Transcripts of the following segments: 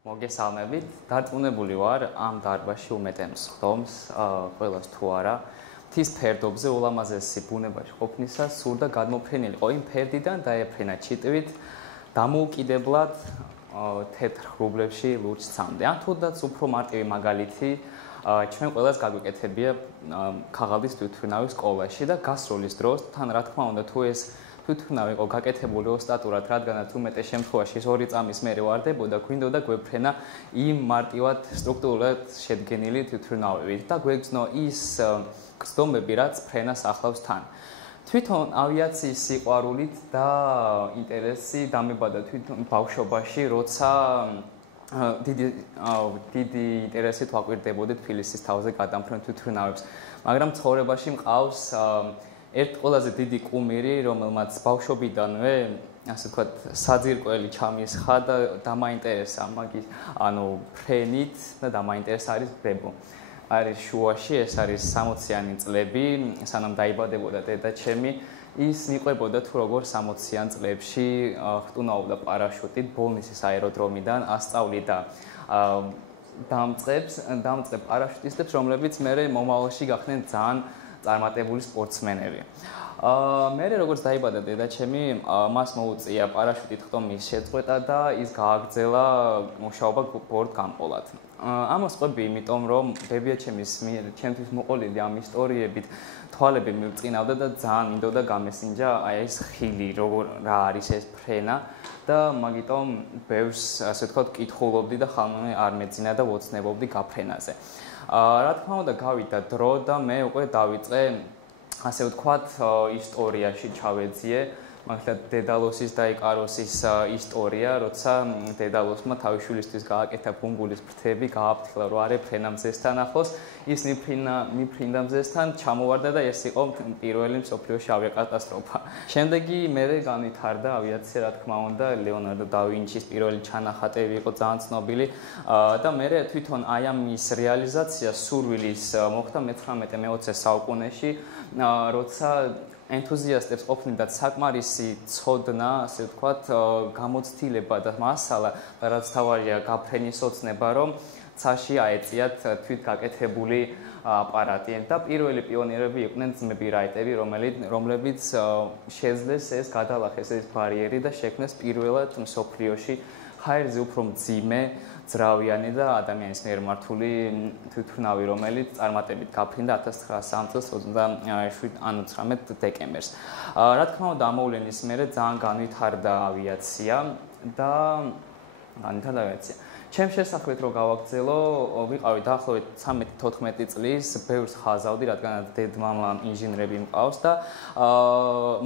მოგესალმებით. დარწმუნებული ვარ, ამ დარბაზში უმეტემს ხდომს ყველას თუ არა. მთის ფერდობზე ულამაზესი ბუნებაში ყოფნისას სურდა გადმოფრენილიყო იმ ფერდიდან დაეფრენა ჩიტვით დამოუკიდებლად თეთრ ღრუბლებში ლურჯ სამდე. ან თუნდაც უფრო მარტივი მაგალითი ჩვენ ყველას გაგვიკეთებია ქაღალდის თვითმფრინავის სკოლაში და გასროლის დროს თან რა თქმა უნდა თუ ეს თვითმფრინავი იყო გაკეთებული ოსტატურად, რადგანაც უმეტეს შემთხვევაში 2 წამის მერე ვარდებოდა, გვინდოდა გვეფრენა იმ მარტივად სტრუქტურულად შედგენილი თვითმფრინავებით და გვეგრძნო ის გრძნობები, რაც ფრენას ახლავს თან. თვითონ ავიაციის სიყვარულით და ინტერესი დამებადა თვითონ ბავშვობაში, როცა დიდი ინტერესით ვაკვირდებოდი თბილისის თავზე გადამფრენ თვითმფრინავებს, მაგრამ ცხოვრებაში მყავს ერთ ყველაზე დიდი კუმირი, რომელმაც ბავშვობიდანვე, ასე ვთქვათ, საძირკველი ჩამისხა და დამაინტერესა მაგის, ფრენით და დამაინტერესა არის ბრებო. არის შუაში, ეს არის 60-იანი წლები, სანამ დაიბადებოდა დედაჩემი, ის მიყვებოდა თუ როგორ 60-იან წლებში ხტუნაობდა პარაშუტით ბოლნისის აეროდრომიდან, ასწავლიდა დამწყებ პარაშუტისტებს, რომლებიც მერე მომავალში გახდნენ ძალიან წარმატებული სპორტსმენები. მერე როგორც დაიბადა დედაჩემი, მას მოუწია პარაშუტით ხტომის შეწყვეტა და ის გააგრძელა მუშაობა ბორტგამპოლად. ამას ყვები, იმიტომ რომ ბებიაჩემის მიერ ჩემთვის მოყოლილი ამ ისტორიებით თვალები მივწყინავდა და ძალიან მინდოდა გამესინჯა ეს ხილი, რა არის ეს ფრენა და მაგიტომ ბევრს, ასე ვთქვათ, კითხულობდი და ხალხი არ მეძინა და ვოცნებობდი გაფრენაზე. რა თქმა უნდა, გავიდა დრო და მე უკვე დავიწყე, ასე ვთქვათ, ისტორიაში ჩავეძიე, მაგალითად დედალოსის და იკაროსის ისტორია, როცა დედალოსმა თავის შვილისთვის გააკეთა ბუმბულის ფრთები, გააფრთხილა, რომ არ ეფრენა მზესთან ახლოს, ის მიფრინდა მზესთან, ჩამოვარდა და ეს იყო პირველი მსოფლიოში ავიაკატასტროფა. შემდეგი მერე განვითარდა ავიაცია, რა თქმა უნდა, ლეონარდო და ვინჩის პირველი ჩანახატები იყო ძალიან ცნობილი და მერე თვითონ აი ამის რეალიზაცია სურვილის მოხდა მე-19-20 საუკუნეში, როცა ენთუზიასტებს ყოფნიდათ საკმარისი ცოდნა, ასე ვთქვათ, გამოცდილება და მასალა, რაც თავარია გაფრენის ოცნება, რომ ცაში აეწიათ თვითგაკეთებული აპარატი და პირველი პიონერები იყვნენ ძმები რაიტები, რომლებიც შეძლეს ეს გადალახეს ეს ბარიერი და შექმნეს პირველად მსოფლიოში ჰაერზე უფრო მძიმე ძრავიანი და ადამიანის მიერ მართული თვითმფრინავი, რომელიც წარმატებით გაფრინდა 1903 წელს 19 დეკემბერს. რა თქმა უნდა, ამოვლენის მერე ძალიან განვითარდა ავიაცია და ჩემს შესაძლოა რომ გავაგრძელო, ვიყავი დაახლოებით 13-14 წლის, ბევრს ხაზავდი, რადგანაც დედმამა ინჟინრები მყავს და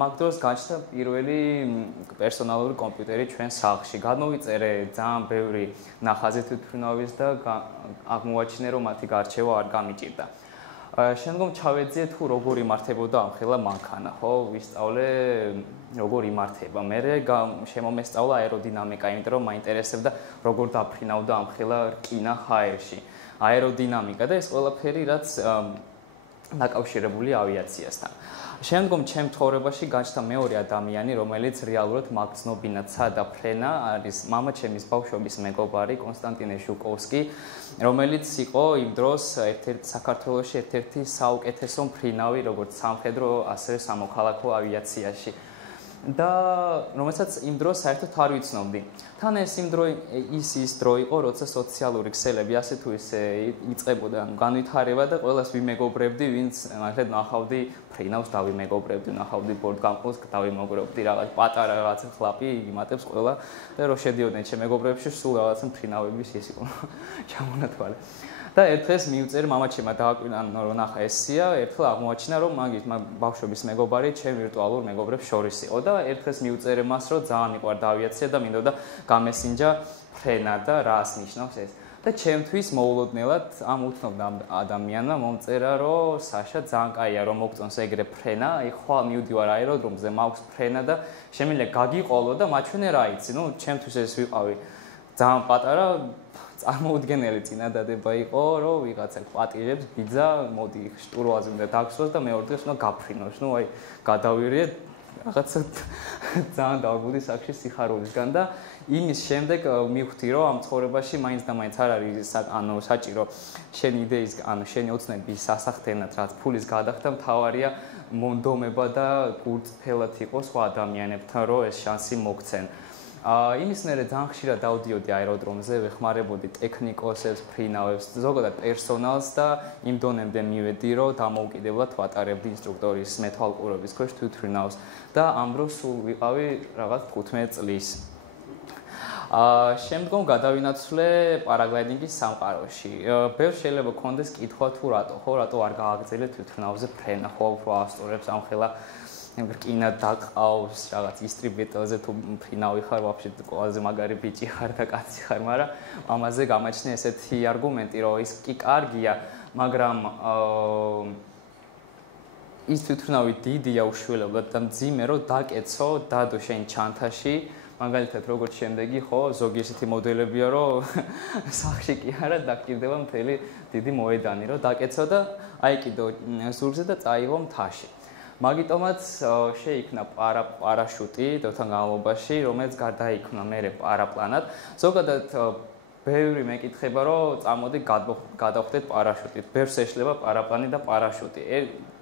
მაგ დროს გაჩნდა პირველი პერსონალური კომპიუტერი ჩვენ სახლში. გადმოვიწერე ძალიან ბევრი ნახაზი თვითმფრინავის და აღმოაჩინე, რომ მათი გარჩევა არ გამიჭირდა. შემდგომ ჩავეძიე თუ როგორ იმართებოდა ამხელა მანქანა, ხო, ვისწავლე როგორ იმართება. მერე შემომესწავლა აეროდინამიკა, იმიტომ რომ მაინტერესებდა როგორ დაფრინავდა ამხელა რკინა ჰაერში. აეროდინამიკა და ეს ყველაფერი, რაც დაკავშირებული ავიაციასთან. შემდგომ ჩემ ცხოვრებაში გაჩნდა მეორე ადამიანი, რომელიც რეალურად მაგრძნობინად ცადა ფრენა, არის მამაჩემის ბავშვობის მეგობარი კონსტანტინე ჟუკოვსკი, რომელიც იყო იმ დროს საქართველოში ერთ-ერთი საუკეთესო მფრინავი, როგორც სამხედრო, ასევე სამოქალაქო ავიაციაში. და რომელსაც იმ დროს საერთოდ არ ვიცნობდი. თან ის დრო იყო, როცა სოციალური ქსელები ასე თუ ისე იწყებოდა განვითარება და ყველას ვიმეგობრებდი, ვინც მაგალითად ნახავდი ფრინავს დავიმეგობრებდი, ნახავდი ბორტგამპოლს დავიმეგობრებდი, რაღაც პატარა რაღაც ხლაპი იმატებს ყველა და რო შედიოდნენ ჩემ მეგობრებში, სულ რაღაც ფრინავების ის იყო ჩამონათვალე. და ერთხელ მივწერე მამაჩემმა დააკვირდა რომ ნახა ესია, ერთხელ აღმოაჩინა რომ მაგის ბავშვობის მეგობარი ჩემ ვირტუალურ მეგობრებს შორის იყო და ერთხელ მივწერე მას რომ ძალიან მიყვარდა ავიაცია და მინდოდა გამესინჯა ფრენა და რას ნიშნავს ეს. და ჩემთვის მოულოდნელად ამ უთნობდა ადამიანმა მომწერა რომ საშა ძალიან კაია რომ მოგწონს ეგრე ფრენა, აი ხვალ მივდივარ აეროდრომზე, მაქვს ფრენა და შემიძლია გაგიყოლო და მაჩვენე რა იცი, ჩემთვის ეს ვიყავი ძალიან პატარა წარმოუდგენელი წინადადება იყო, რომ ვიღაცა პატიჟებს ბიძა, მოდი შტურვალზე უნდა დაგსვას და მეორე დღეს უნდა გაფრინოს. აი გადავირიე რაღაცა ძალიან დაბუდი საკში სიხარულისგან და იმის შემდეგ მივხვდი რომ ამ ცხოვრებაში მაინც და მაინც არ არის საჭირო შენი იდეის შენი ოცნების სასახდენად რაც ფულის გადახდა მთავარია მონდომება და გულწრფელად იყოს სხვა ადამიანებთან რომ ეს შანსი მოგცენ. იმის მერე ძალიან ხშირად დავდიოდი აეროდრომზე, ვეხმარებოდი ტექნიკოსებს, ფრინავებს, ზოგადად პერსონალს და იმ დონემდე მივედი, რომ დამოუკიდებლად ვატარებდი ინსტრუქტორის მეთვალყურების ქვეშ თვითმფრინავს და ამ დროს სულ ვიყავი რაღაც 15 წლის. შემდგომ გადავინაცვლე პარაგლაიდინგის სამყაროში. ბევრს შეიძლება გქონდეს კითხვა თუ რატო არ გააგრძელე თვითმფრინავზე ფრენა, ხო უფრო ასწორებს ამხელა რკინა დაყავს რაღაც ისტრიბეტელზე თუ ფრინავი ხარ ვაფშე ყველაზე მაგარი ბიჭი ხარ და კაცი ხარ, მაგრამ ამაზე გამაჩნია ესეთი არგუმენტი, რომ ის კი კარგია, მაგრამ ის თვითმფრინავი დიდია უშველებლად და მძიმე რომ დაკეცო დადო შენ ჩანთაში, მაგალითად როგორც შემდეგი ხო ზოგი ესეთი მოდელებია რომ სახში კი არა დაკირდება მთელი დიდი მოედანი რომ დაკეცო და აიკიდო ზურგზე და წაიღო მთაში. მაგიტომაც შეიქმნა პარაშუტი დროთან განმავლობაში, რომელიც გარდაიქმნა მერე პარაპლანად. ზოგადად ბევრი მეკითხება, რომ წამოდი გადავხდეთ პარაშუტით. ბევრს ეშლება პარაპლანი და პარაშუტი.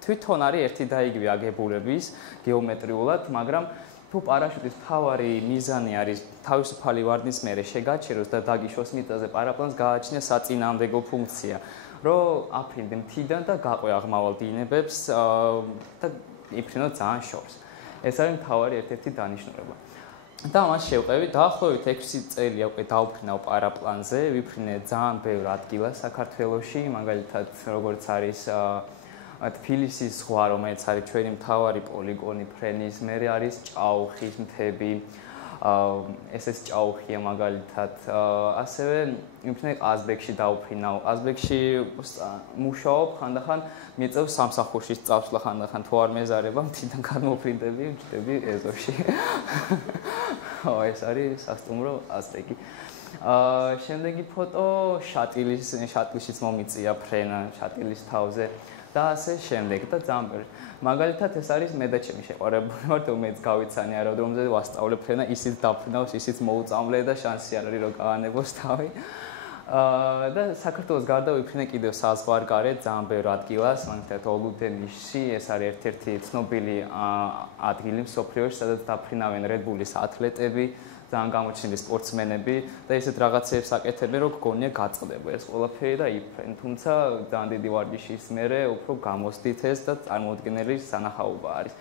თვითონ არის ერთი და იგივე აგებულების გეომეტრიულად, მაგრამ თუ პარაშუტის მთავარი მიზანი არის თავისუფალი ვარდნის მერე შეგაჩეროს და დაგიშვას მიწაზე, პარაპლანს გააჩნია საწინააღმდეგო ფუნქცია. რომ აფრინდე მთიდან და გაყვე აღმავალ დინებებს და იფრინო ძალიან შორს. ეს არის მთავარი ერთ-ერთი დანიშნულება. და მას შევყევი დაახლოებით 6 წელია უკვე დავფრინავ პარაპლანზე, ვიფრინე ძალიან ბევრ ადგილას საქართველოში, მაგალითად როგორც არის თბილისის ზღვა, რომელიც არის ჩვენი მთავარი პოლიგონი ფრენის, მერე არის ჭაუხის მთები, ესეც ჭაუხია მაგალითად, ასევე ვიფრინე ყაზბეგში დავფრინავ. ყაზბეგში მუშაობ, ხანდახან მიწევს სამსახურში წავსვლა, ხანდახან თუ არ მეზარება, მთიდან გადმოფრინდები, ვჭდები ეზოში. ეს არის სასტუმრო ყაზბეგი. შემდეგი ფოტო შატილიშიც მომიწია ფრენა, შატილის თავზე. და ასე შემდეგ და ძალიან ბევრი. მაგალითად ეს არის მე და ჩემი შეყვარებული ვართ, რომელიც გავიცანი აეროდრომზე ვასწავლებ ფრენა, ისიც დაფრინავს, ისიც მოუწამლე და შანსი არ არის რომ გაანებოს თავი. და საქართველოს გარდა ვიფრინე კიდევ საზღვარგარეთ ძალიან ბევრ ადგილას, მაგალითად ოლუდენიშში, ეს არის ერთ-ერთი ცნობილი ადგილი მსოფლიოში, სადაც დაფრინავენ Red Bull-ის ათლეტები, ძალიან გამოჩენილი სპორტსმენები და ესეთ რაღაცებს აკეთებენ, რომ გონია გაწყდება ეს ყველაფერი და იფრენ. თუმცა ძალიან დიდი ვარჯიშის მერე უფრო გამოსდით ეს და წარმოუდგენელი სანახაობა არის.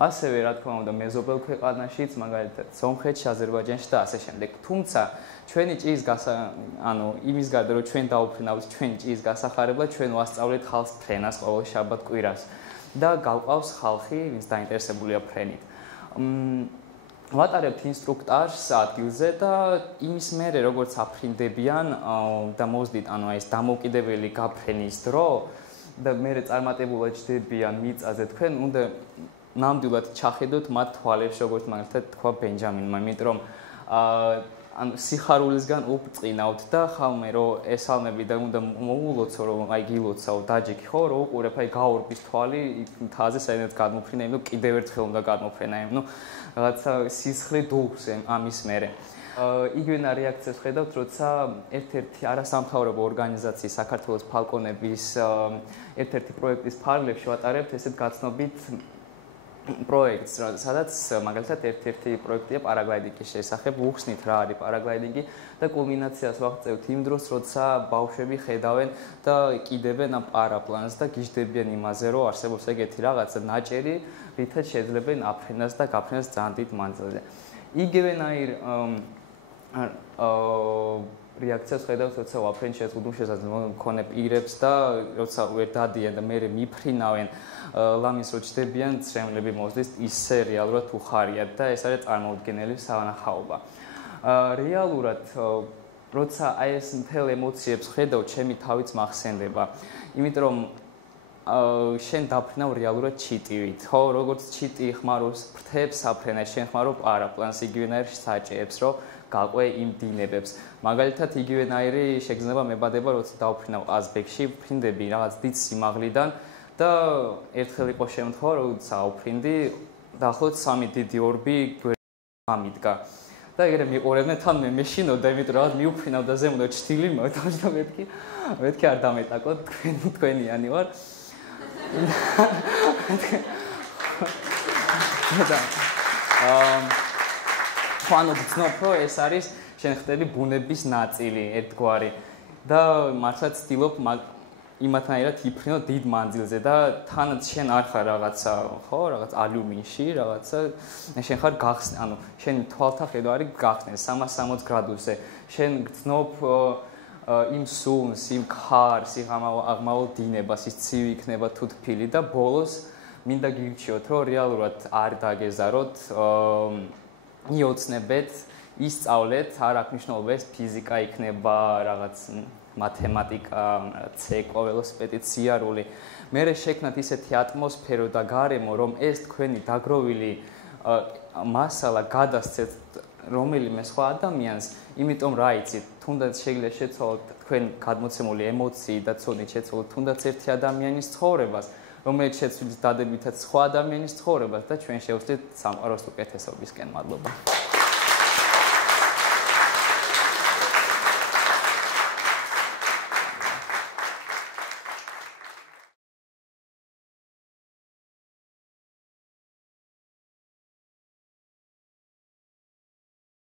ასევე რა თქმა უნდა მეზობელ ქვეყანაშიც, მაგალითად სომხეთში, აზერბაიჯანში და ასე შემდეგ. თუმცა ჩვენი ჭიის იმის გარდა რომ ჩვენ დავფრინავთ ჩვენი ჭიის გასახარებლად, ჩვენ ვასწავლეთ ხალხს ფრენას ყოველ შაბათ-კვირას და გავყავს ხალხი, ვინც დაინტერესებულია ფრენით. ვატარებთ ინსტრუქტორს ადგილზე და იმის მერე როგორც აფრინდებიან და მოძდით ეს დამოუკიდებელი გაფრენის დრო და მერე წარმატებულად ჯდებიან მიწაზე თქვენ უნდა ნამდვილად ჩახედოთ მათ თვალებს როგორც მაგალითად თქვა ბენჯამინმა, იმიტომ რომ სიხარულისგან უბრწყინავთ და ხალმე რომ ესალმები და უნდა მოულოცო რომ გილოცავ დაჯიქი ხო რომ უყურებ გაორბის თვალი მთაზე საერთოდ გადმოფრინა იმ კიდევ ერთხელ უნდა გადმოფრენა იმ რაღაცა სისხლი დუღს ამის მერე იგივენა რეაქციას ხედავთ როცა ერთ-ერთი არასამთავრობო ორგანიზაციის საქართველოს ფალკონების ერთ-ერთი პროექტის ფარგლებში ვატარებთ ესეთ გაცნობით პროექტს, სადაც მაგალითად ერთ-ერთი პროექტია პარაგლაიდინგის შესახებ, უხსნით რა არის პარაგლაიდინგი და კულმინაციას ვაღწევთ იმ დროს, როცა ბავშვები ხედავენ და კიდებენ ამ პარაპლანს და გიждდებიან იმაზე, რომ არსებობს ეგეთი რაღაცა ნაჭერი, რითაც შეძლებენ აფრენას და გაფრენას ძალიან დიდ მანძილზე. იგივენაირ რეაქციას ხედავთ, როცა ვაფრენ შეზღუდულ შესაძლებლობას მქონე პირებს და როცა ვერ დადიან და მერე მიფრინავენ ლამის რო ჯდებიან, ცრემლები მოძდით ისე რეალურად უხარიათ და ეს არის წარმოუდგენელი სანახაობა. რეალურად როცა აი ეს მთელ ემოციებს ხედავ, ჩემი თავიც მახსენდება. იმიტომ რომ შენ დაფრინავ რეალურად ჩიტივით, ხო, როგორც ჩიტი ხმარობს ფრთებს საფრენაში, შენ ხმარო პარაპლანს იგივენაირ საჭეებს, რომ გაყვე იმ დინებებს. მაგალითად იგივენაირი შეგრძნება მებადება, როცა დავფრინავ ყაზბეგში, ვფრინდები რაღაც დიდ სიმაღლიდან და ერთხელ იყო შემთხვევა, როცა ავფრინდი დაახლოებით 3 დიდი ორბი გამიდგა. და ეგრე მიყურებდნენ, თან მე მეშინოდა, იმიტომ რომ მიუფრინავდა ზემოთ ჩთილი, მოთხოვდა მეთქი არ დამეტაკო, თქვენიანი ვარ. ანუ გძნობ, რომ ეს არის შენ ხდები ბუნების ნაწილი, ერთგვარი. და მართლაც ვცდილობ იმათნაირად იფრინო დიდ მანძილზე და თანაც შენ არ ხარ რაღაცა, ხო, რაღაც ალუმინში, რაღაცა, შენ ხარ გახსნე, ანუ შენი თვალთახედვა არის გახსნე 360 გრადუსზე. შენ გძნობ იმ სუნს, იმ ხარს, იმ აღმავალ დინებას, ის ცივი იქნება თუ თბილი და ბოლოს მინდა გირჩიოთ, რომ რეალურად არ დაგეზაროთ, იოცნებეთ, ისწავლეთ, არ აქვს მნიშვნელობა ეს ფიზიკა იქნება, რაღაც მათემატიკა, ცეკვა, ველოსიპედი, სიარული. მე შექმნათ ისეთი ატმოსფერო და გარემო, რომ ეს თქვენი დაგროვილი მასალა გადასცეთ რომელიმე სხვა ადამიანს, იმიტომ რა იცით, თუნდაც შეიძლება შეცვალოთ თქვენ გადმოცემული ემოციი და ცოდნით შეცვალოთ თუნდაც ერთი ადამიანის ცხოვრებას, რომელიც შეცვლის დადებითად სხვა ადამიანის ცხოვრებას და ჩვენ შევსწრით სამყაროს უკეთესობისკენ. მადლობა.